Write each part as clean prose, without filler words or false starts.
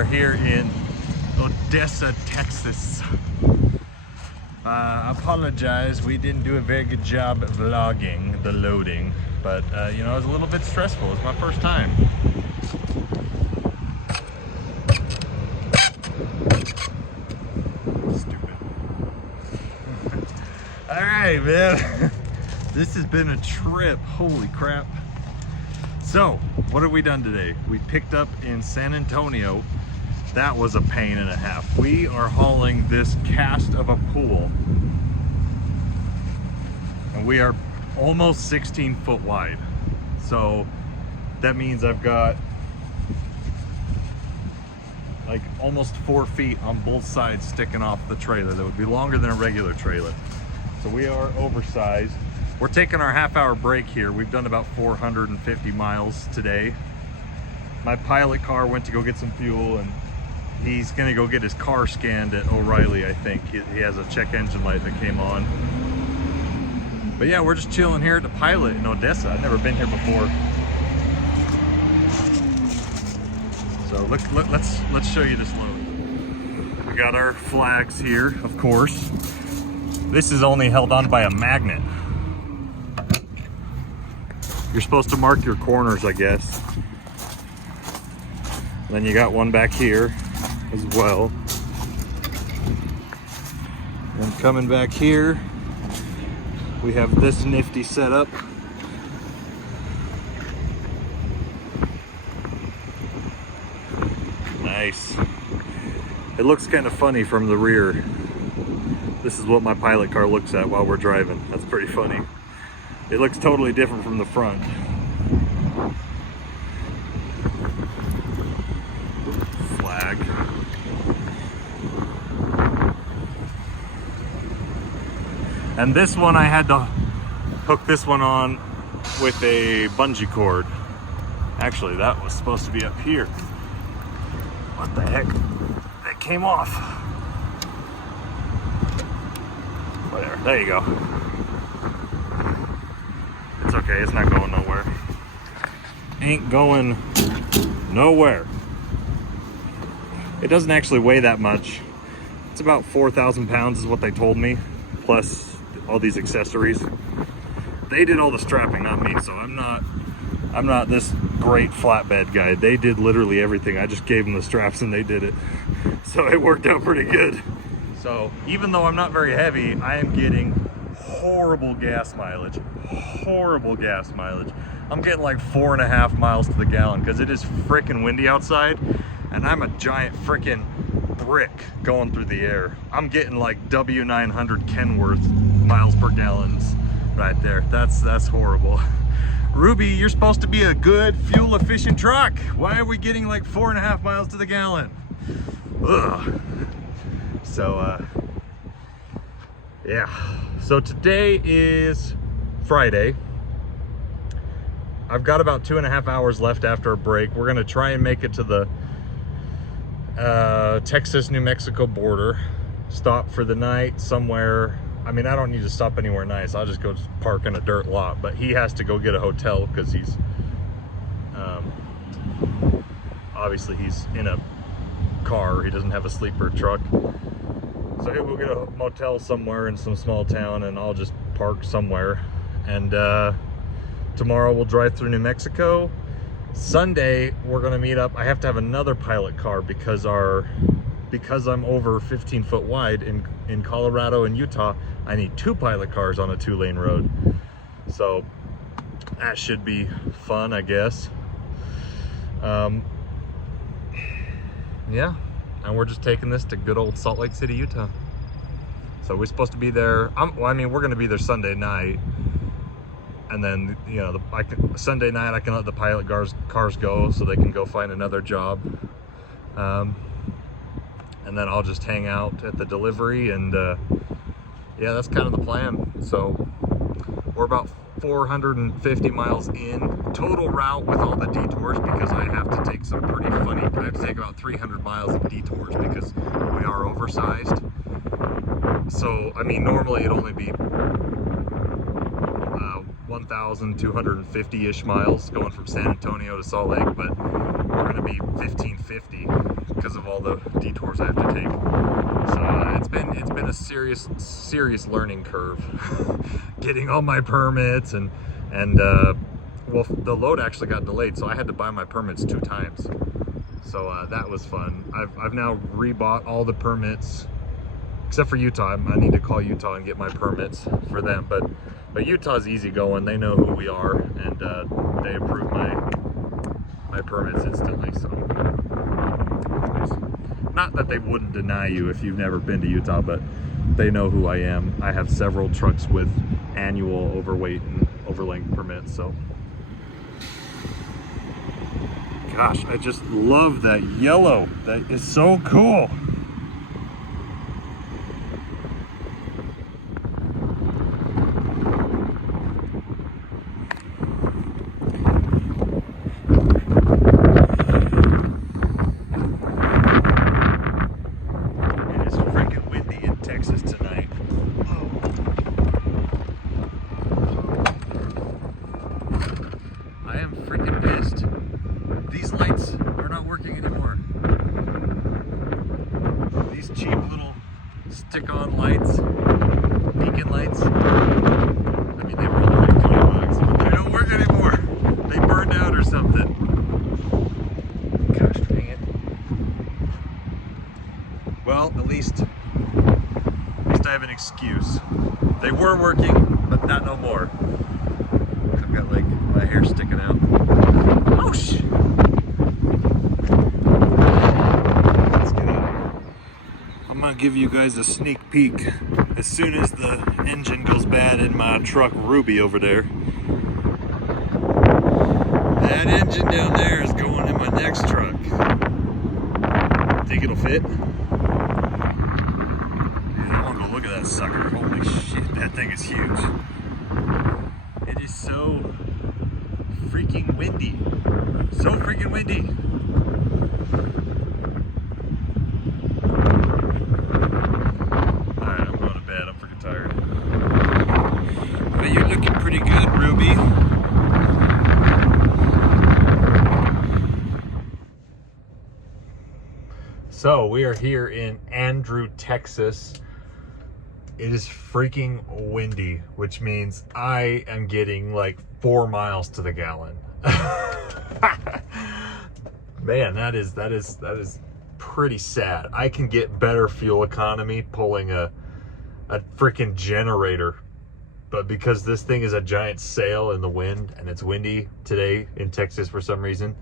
are here in Odessa, Texas. I apologize, we didn't do a very good job at vlogging the loading, but you know, it was a little bit stressful. It's my first time. Stupid. All right, man. This has been a trip. Holy crap. So, what have we done today? We picked up in San Antonio. That was a pain and a half. We are hauling this cast of a pool, and we are almost 16 foot wide. So that means I've got like almost 4 feet on both sides sticking off the trailer. That would be longer than a regular trailer. So we are oversized. We're taking our half-hour break here. We've done about 450 miles today. My pilot car went to go get some fuel, and he's gonna go get his car scanned at O'Reilly, I think. He has a check engine light that came on. But yeah, we're just chilling here at the Pilot in Odessa. I've never been here before. So let's show you this load. We got our flags here, of course. This is only held on by a magnet. You're supposed to mark your corners, I guess. Then you got one back here as well. And coming back here, we have this nifty setup. Nice. It looks kind of funny from the rear. This is what my pilot car looks at while we're driving. That's pretty funny. It looks totally different from the front. Flag. And this one, I had to hook this one on with a bungee cord. Actually, that was supposed to be up here. What the heck? That came off. Whatever, there you go. It's okay, it's not going nowhere. Ain't going nowhere. It doesn't actually weigh that much. It's about 4,000 pounds is what they told me, plus all these accessories. They did all the strapping, not me, so I'm not this great flatbed guy. They did literally everything. I just gave them the straps and they did it. So it worked out pretty good. So even though I'm not very heavy, I am getting horrible gas mileage. Horrible gas mileage. I'm getting like 4.5 miles to the gallon because it is freaking windy outside, and I'm a giant freaking brick going through the air. I'm getting like W900 Kenworth miles per gallons right there. That's horrible. Ruby, you're supposed to be a good fuel efficient truck. Why are we getting like 4.5 miles to the gallon? Ugh. So yeah, so today is Friday. I've got about 2.5 hours left after a break. We're gonna try and make it to the Texas-New Mexico border, stop for the night somewhere. I mean, I don't need to stop anywhere nice. I'll just go park in a dirt lot, but he has to go get a hotel because he's obviously he's in a car. He doesn't have a sleeper truck. So we'll get a motel somewhere in some small town, and I'll just park somewhere. And tomorrow we'll drive through New Mexico. Sunday we're gonna meet up. I have to have another pilot car because I'm over 15 foot wide in Colorado and Utah. I need 2 pilot cars on a 2-lane road. So that should be fun, I guess. Yeah. And we're just taking this to good old Salt Lake City, Utah. So we're supposed to be there. Well, I mean, we're going to be there Sunday night, and then you know, Sunday night I can let the pilot cars go so they can go find another job, and then I'll just hang out at the delivery, and yeah, that's kind of the plan. So we're about 450 miles in total route with all the detours, because I have to take some pretty funny, I have to take about 300 miles of detours because we are oversized. So I mean, normally it'd only be 1,250-ish miles going from San Antonio to Salt Lake, but we're going to be 1,550. because of all the detours I have to take. So it's been a serious learning curve getting all my permits and well, the load actually got delayed, so I had to buy my permits 2 times. So that was fun. I've now rebought all the permits except for Utah. I need to call Utah and get my permits for them, but Utah's easy going. They know who we are, and they approve my permits instantly. So not that they wouldn't deny you if you've never been to Utah, but they know who I am. I have several trucks with annual overweight and overlength permits. So gosh, I just love that yellow. That is so cool. These lights are not working anymore. These cheap little stick-on lights, beacon lights, I mean, they were only like $20, but they don't work anymore. They burned out or something. Gosh dang it. Well, at least I have an excuse. They were working, but not no more. I've got like my hair sticking out. Oh shit! Let's get out of here. I'm gonna give you guys a sneak peek as soon as the engine goes bad in my truck Ruby over there. That engine down there is going in my next truck. Think it'll fit? I wanna go look at that sucker. Holy shit, that thing is huge. It is so freaking windy. So freaking windy. Alright, I'm going to bed. I'm freaking tired. Well, you're looking pretty good, Ruby. So, we are here in Andrew, Texas. It is freaking windy, which means I am getting like 4 miles to the gallon. Man, that is pretty sad. I can get better fuel economy pulling a freaking generator, but because this thing is a giant sail in the wind and it's windy today in Texas for some reason,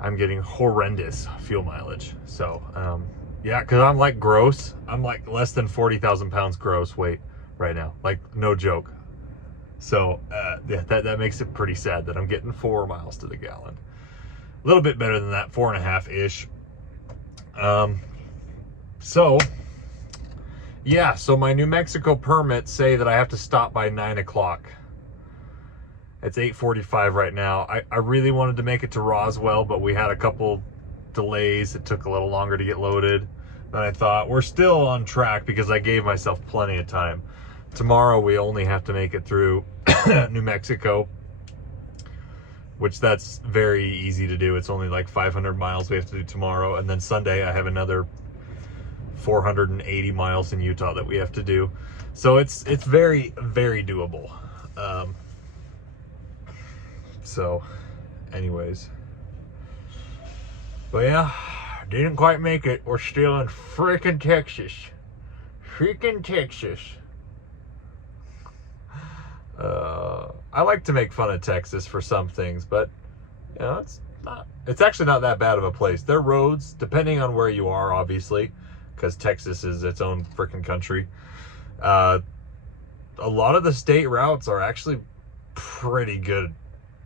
I'm getting horrendous fuel mileage. So yeah, because I'm like gross. I'm like less than 40,000 pounds gross weight right now, like no joke. So yeah, that makes it pretty sad that I'm getting 4 miles to the gallon. A little bit better than that, 4.5-ish. So yeah, so my New Mexico permits say that I have to stop by 9 o'clock. It's 8:45 right now. I really wanted to make it to Roswell, but we had a couple delays. It took a little longer to get loaded than I thought. We're still on track because I gave myself plenty of time. Tomorrow we only have to make it through New Mexico, which that's very easy to do. It's only like 500 miles we have to do tomorrow. And then Sunday I have another 480 miles in Utah that we have to do. So it's very, very doable. So anyways, but yeah, didn't quite make it. We're still in freaking Texas. Freaking Texas. I like to make fun of Texas for some things, but you know, it's actually not that bad of a place. Their roads, depending on where you are, obviously, because Texas is its own freaking country. A lot of the state routes are actually pretty good.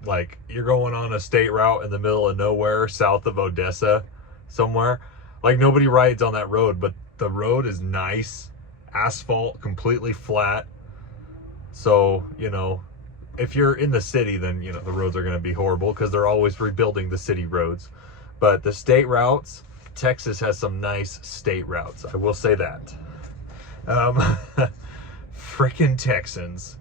Like, you're going on a state route in the middle of nowhere, south of Odessa, somewhere. Like, nobody rides on that road, but the road is nice. Asphalt, completely flat. So, you know, if you're in the city, then, you know, the roads are going to be horrible because they're always rebuilding the city roads. But the state routes, Texas has some nice state routes. I will say that. Frickin' Texans.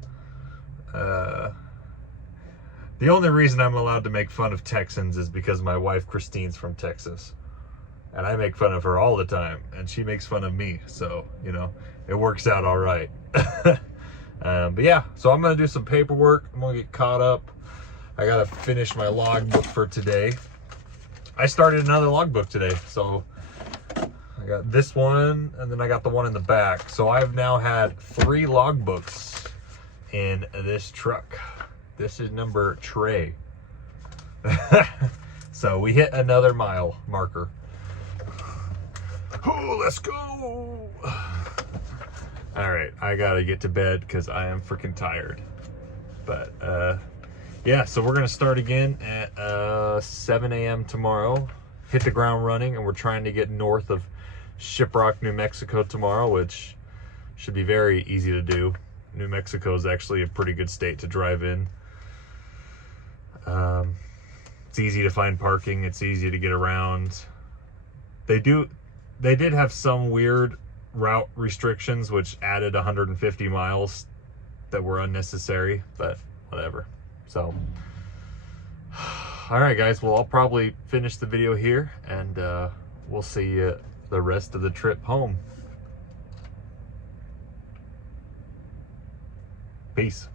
The only reason I'm allowed to make fun of Texans is because my wife Christine's from Texas. And I make fun of her all the time, and she makes fun of me. So, you know, it works out all right. But yeah, so I'm gonna do some paperwork. I'm gonna get caught up. I gotta finish my logbook for today. I started another logbook today, so I got this one, and then I got the one in the back. So I've now had 3 logbooks in this truck. This is number Trey. So we hit another mile marker. Oh, let's go. All right, I gotta get to bed because I am freaking tired. But yeah, so we're gonna start again at 7 a.m. tomorrow. Hit the ground running, and we're trying to get north of Shiprock, New Mexico tomorrow, which should be very easy to do. New Mexico is actually a pretty good state to drive in. It's easy to find parking. It's easy to get around. They did have some weird route restrictions, which added 150 miles that were unnecessary, but whatever. So, all right, guys. Well, I'll probably finish the video here, and we'll see you the rest of the trip home. Peace.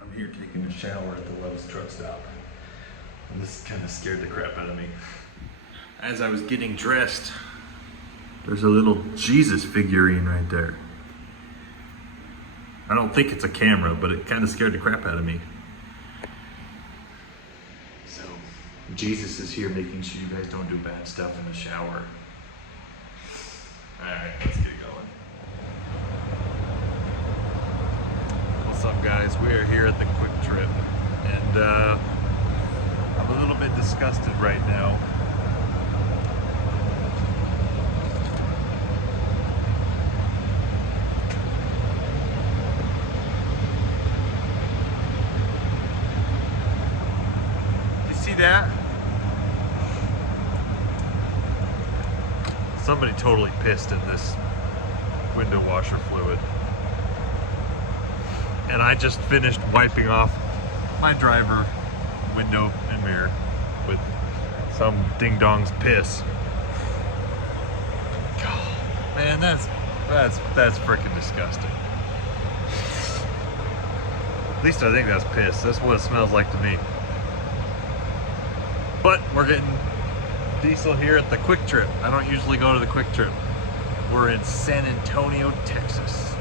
I'm here taking a shower at the Lowe's truck stop, and this kind of scared the crap out of me. As I was getting dressed, there's a little Jesus figurine right there. I don't think it's a camera, but it kind of scared the crap out of me. So, Jesus is here making sure you guys don't do bad stuff in the shower. Alright, let's get going. What's up, guys? We are here at the Quick Trip, and I'm a little bit disgusted right now. That somebody totally pissed in this window washer fluid, and I just finished wiping off my driver window and mirror with some ding dong's piss. God, man, that's freaking disgusting. At least I think that's piss. That's what it smells like to me. But we're getting diesel here at the Quick Trip. I don't usually go to the Quick Trip. We're in San Antonio, Texas.